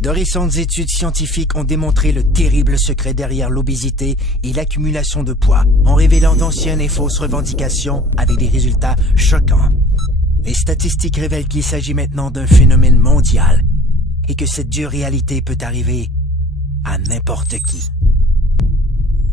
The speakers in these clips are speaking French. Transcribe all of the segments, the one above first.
De récentes études scientifiques ont démontré le terrible secret derrière l'obésité et l'accumulation de poids, en révélant d'anciennes et fausses revendications avec des résultats choquants. Les statistiques révèlent qu'il s'agit maintenant d'un phénomène mondial et que cette dure réalité peut arriver à n'importe qui.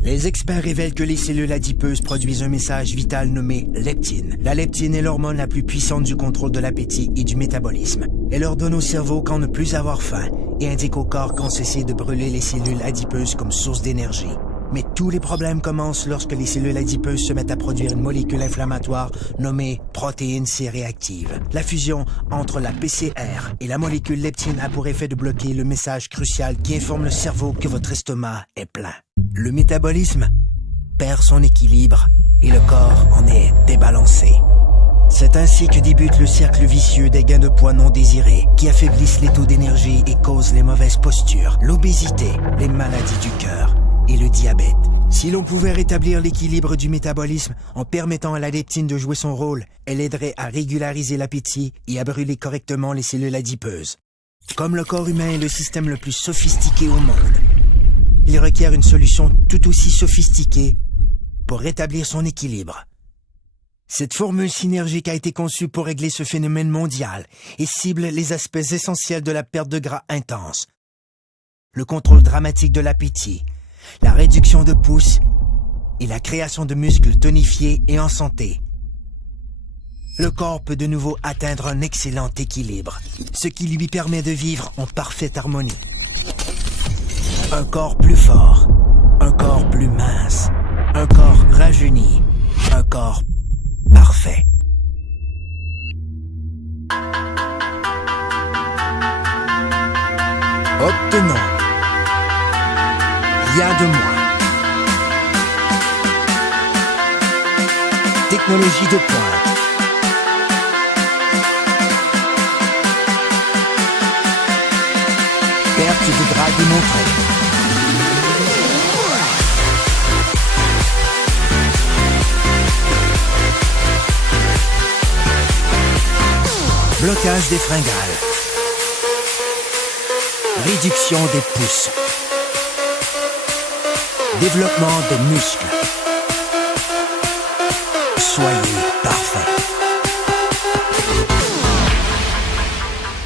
Les experts révèlent que les cellules adipeuses produisent un message vital nommé leptine. La leptine est l'hormone la plus puissante du contrôle de l'appétit et du métabolisme. Elle ordonne au cerveau quand ne plus avoir faim et indique au corps quand cesser de brûler les cellules adipeuses comme source d'énergie. Mais tous les problèmes commencent lorsque les cellules adipeuses se mettent à produire une molécule inflammatoire nommée protéine C réactive. La fusion entre la PCR et la molécule leptine a pour effet de bloquer le message crucial qui informe le cerveau que votre estomac est plein. Le métabolisme perd son équilibre et le corps en est débalancé. C'est ainsi que débute le cercle vicieux des gains de poids non désirés qui affaiblissent les taux d'énergie et causent les mauvaises postures, l'obésité, les maladies du cœur et le diabète. Si l'on pouvait rétablir l'équilibre du métabolisme en permettant à la leptine de jouer son rôle, elle aiderait à régulariser l'appétit et à brûler correctement les cellules adipeuses. Comme le corps humain est le système le plus sophistiqué au monde, il requiert une solution tout aussi sophistiquée pour rétablir son équilibre. Cette formule synergique a été conçue pour régler ce phénomène mondial et cible les aspects essentiels de la perte de gras intense, le contrôle dramatique de l'appétit, la réduction de pouces et la création de muscles tonifiés et en santé. Le corps peut de nouveau atteindre un excellent équilibre, ce qui lui permet de vivre en parfaite harmonie. Un corps plus fort, un corps plus mince, un corps rajeuni, un corps parfait. Obtenons rien de moins. Technologie de pointe. Perte de gras démontrée. Blocage des fringales. Réduction des pouces. Développement des muscles. Soyez parfait.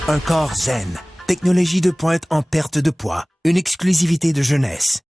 Un corps zen. Technologie de pointe en perte de poids. Une exclusivité de jeunesse.